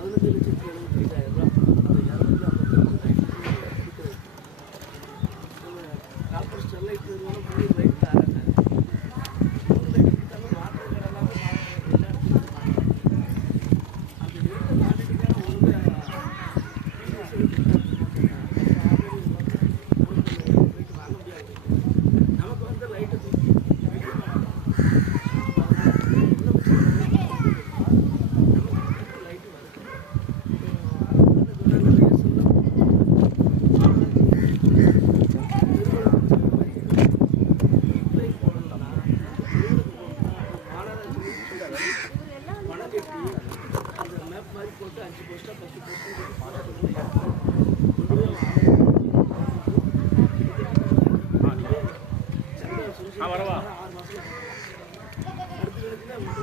15,75,000 அந்த 252 copper Sterlite நிறுவனம் right தராங்க.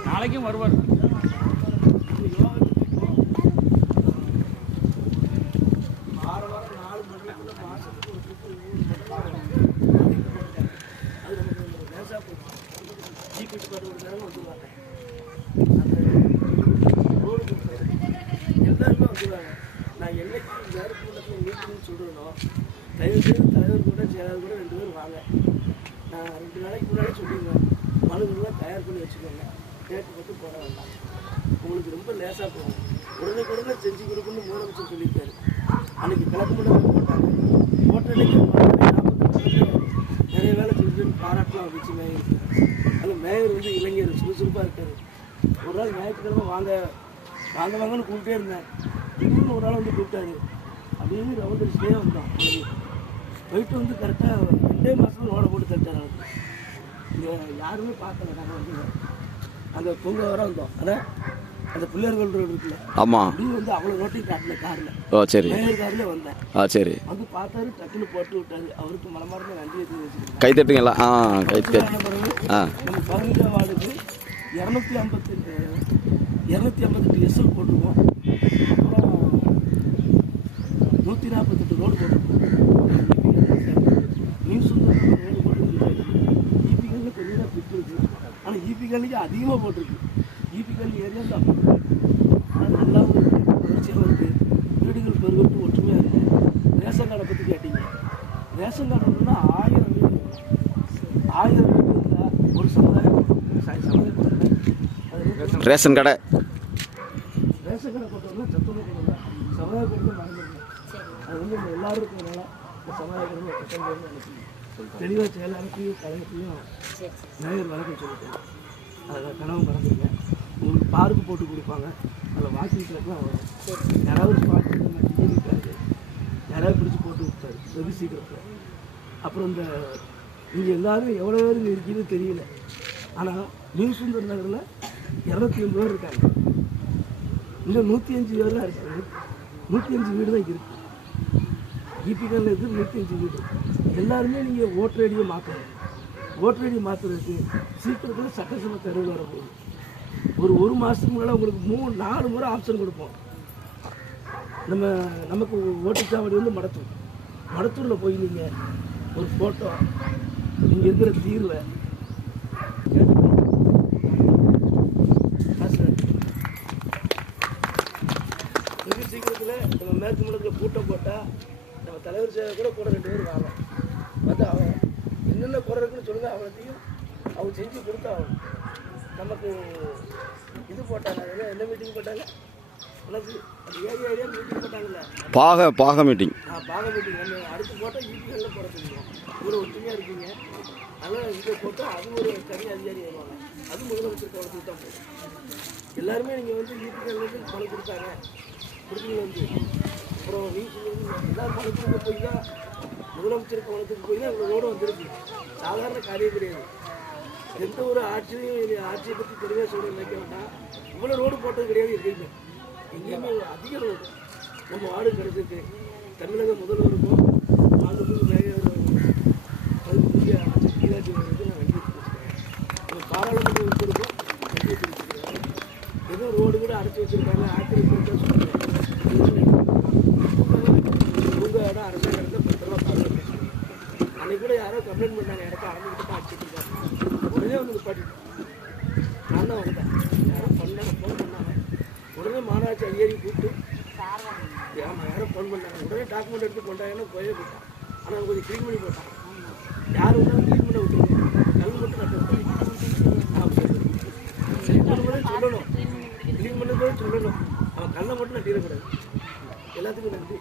நாளைக்கும் வருவார். எல்லாருமே வந்துடுவாங்க. நான் என்னைக்கு வேறுபூட்டத்தில் மீட்டிங்னு சொல்கிறேனோ தயவுசெய்து தலைவர் கூட செயலாளர் கூட 2 பேர் வாங்க. நான் 2 நாளைக்கு முன்னாடி சொல்லிடுவேன். மனுக்கெல்லாம் தயார் பண்ணி வச்சுக்கோங்க. கேட்டு மட்டும் போட வேண்டாம். உங்களுக்கு ரொம்ப லேசாக போகும். உடனே செஞ்சு கொடுக்கணும்னு முதலமைச்சர் சொல்லியிருக்காரு. அன்றைக்கி கிழக்கு மண்டலம் போட்டாங்க. போட்ட அன்றைக்கி நிறைய வேலை செஞ்சுன்னு பாராட்டலாம் வந்துச்சு மேயருக்கு. அது மேயர் வந்து இளைஞர் சுறுசுறுப்பாக இருக்கார். ஒரு நாள் ஞாயிற்றுக்கிழமை வாங்கன்னு கூப்பிட்டே இருந்தேன். திடீர்னு ஒரு நாள் வந்து கூப்பிட்டாரு. அப்படின்னு ரவுண்ட் அடிச்சுட்டே வந்தோம். போயிட்டு வந்து கரெக்டாக 2 மாதம் ஓட போட்டு தட்டார். அவருக்கு இங்கே யாருமே பார்க்கல. நாங்கள் வந்து அங்கே பொங்க வர வந்தோம். அதான் அந்த பிள்ளையார்கள் ரோடு இருக்குல்ல. ஆமாம். நீ வந்து அவ்வளோ நோட்டையும் காட்டின காரில். ஓ சரி. மேயர் காரில் வந்தேன். சரி. வந்து பார்த்தாரு, டக்குன்னு போட்டு விட்டாரு. அவருக்கு மனமார்ந்த நன்றி வச்சுருக்கேன். கை தட்டுங்களா? கை தட்டு. நம்ம 15ஆம் வார்டுக்கு 258 எஸ்எல் போட்டிருக்கோம். அப்புறம் 148 ரோடு போட்டிருக்கோம். நியூஸ் ரோடு போட்டுருக்கு. ஈபிகல்ல கொஞ்சம் தான் பிட்டு இருக்குது. ஆனால் ஈபிகல்லைக்கு அதிகமாக போட்டிருக்கு. ஈபிகல் ஏரியா தான் ஆனால் நல்லா வளர்ச்சியாக இருக்குது. வீடுகள் பெருகட்டு ஒற்றுமையாக இருக்குது. ரேஷன் கார்டை பற்றி கேட்டீங்க. ரேஷன் கார்டு ஒன்றுனா 1000 வீடு இருந்தால் ஒரு சமுதாயம் ரேஷன் கடை போட்டோம்னா சத்துணவு கொடுங்க. சமுதாய கொடுத்து மறந்துருங்க. அது வந்து இந்த எல்லாரும் இருக்கிறதுனால இந்த சமுதாய கொடுங்க தெளிவாக செயலாளத்தையும் தலைவத்தையும் மேயர் வழக்கம் சொல்லிட்டேன். அதில் கனவு மறந்துருங்க. உங்களுக்கு பார்க்கு போட்டு கொடுப்பாங்க. அதில் வாக்கிங் ட்ராக்லாம் வரும். யாராவது ஸ்பாட் இருக்காது, யாராவது பிடிச்சி போட்டு விட்டாரு வெகு சீக்கிரத்தில். அப்புறம் இந்த இங்கே எல்லாரும் எவ்வளோ பேர் இங்கே இருக்குன்னு தெரியல. ஆனால் நியூ சுந்தர் நகரில் 250 பேர் இருக்காங்க. இங்கே 105 பேர் தான் இருக்காங்க. 105 வீடு தான் இருக்குது. ஈபிகல்ல இருக்குது 105 வீடு. எல்லாருமே நீங்கள் ஓட்டர் ஐடியை மாற்றணும். ஓட்டர் ஐடி மாற்றுறதுக்கு சீக்கிரத்தில் சட்டசபை தருவது வரப்போகுது. ஒரு மாதத்துக்கு முன்னால் உங்களுக்கு 3-4 முறை ஆப்ஷன் கொடுப்போம். நமக்கு ஓட்டுச்சாவடி வந்து மடத்தூரில் போய் நீங்கள் ஒரு ஃபோட்டோ நீங்கள் இருக்கிற தீர்வை வெகு சீக்கிரத்தில் நம்ம மேற்கு மண்டலத்தில் கூட்டம் போட்டால் நம்ம தலைவர் சேவை கூட 2 பேர் வாங்க. வந்து அவன் என்னென்ன குறை இருக்குன்னு சொல்லுங்கள். அவனையும் அவங்க செஞ்சு கொடுத்தா ஆகணும். நமக்கு இது போட்டாங்க. என்ன மீட்டிங் போட்டாங்க? உனக்கு அந்த ஏரியா மீட்டிங் போட்டாங்கல்ல, பாக மீட்டிங். பாக மீட்டிங் நம்ம அடுத்து போட்டால் ஈபிகளில் போட தெரியும். இவ்வளோ ஒற்றுமையாக இருக்கீங்க. அதனால் இங்கே போட்டால் அது ஒரு தனி அதிகாரி வருவாங்க. அது முதலமைச்சர் கவனத்துக்கு தான் போகும். எல்லாருமே நீங்கள் வந்து ஈபிகளிலேருந்து பணம் கொடுத்தாங்க. கொடுத்தீங்க வந்து அப்புறம் வீட்டில் எல்லாரும் பணம் கொடுக்க போய் தான் முதலமைச்சர் கவனத்துக்கு போய் தான் இவ்வளோ வந்துருக்கு. சாதாரண காரியம் கிடையாது. எந்த ஒரு ஆட்சியை பற்றி தெளிவாக சொல்ல நினைக்க வேண்டாம். இவ்வளோ ரோடு போட்டது கிடையாது. எங்கேயுமே அதிக ரோடு நம்ம வார்டு கிடச்சிருக்கு. தமிழக முதல்வருக்கும் மாண்புமிகு மேயர் புதிய அமைச்சர் கீழாட்சி அவர்களுக்கு நான் நன்றி தெரிவிச்சுக்கிறேன். நம்ம பாராளுமன்ற உறுப்பினருக்கும் நன்றி தெரிவிச்சுக்கிறேன். எதுவும் ரோடு கூட அடைச்சி வச்சுருக்காங்க. ஆக்கிரமிப்பு சொல்லுங்கள். உங்கள் இடம் அரசாங்க இடத்துல பத்திரமா பாதுகாப்பு. அன்றைக்கி கூட யாரோ கம்ப்ளைண்ட் பண்ணாங்க. இடத்த அடைஞ்சிக்கிட்டு தான் அடிச்சுட்டு இருக்காங்க. உடனே வந்து பாட்டிட்டு நான் தான் வந்தேன். யாரும் பண்ணாங்க, ஃபோன் பண்ணாங்க. உடனே மாநாடு என்னாச்சு ஏறி கூப்பிட்டு ஆமாம் யாரும் ஃபோன் பண்ணாங்க உடனே டாக்குமெண்ட் எடுத்து கொண்டாங்கன்னா போயே போயிட்டான் ஆனால் கொஞ்சம் க்ளீன் பண்ணி போட்டான் யார் ஒன்றும் க்ளீன் பண்ண விட்டுருவோம் கல் மட்டும் நட்டு சொல்லணும் க்ளீன் பண்ணும்போது சொல்லணும் அவன் கல்லை மட்டும் நட்டிடக்கூடாது எல்லாத்துக்கும் நன்றி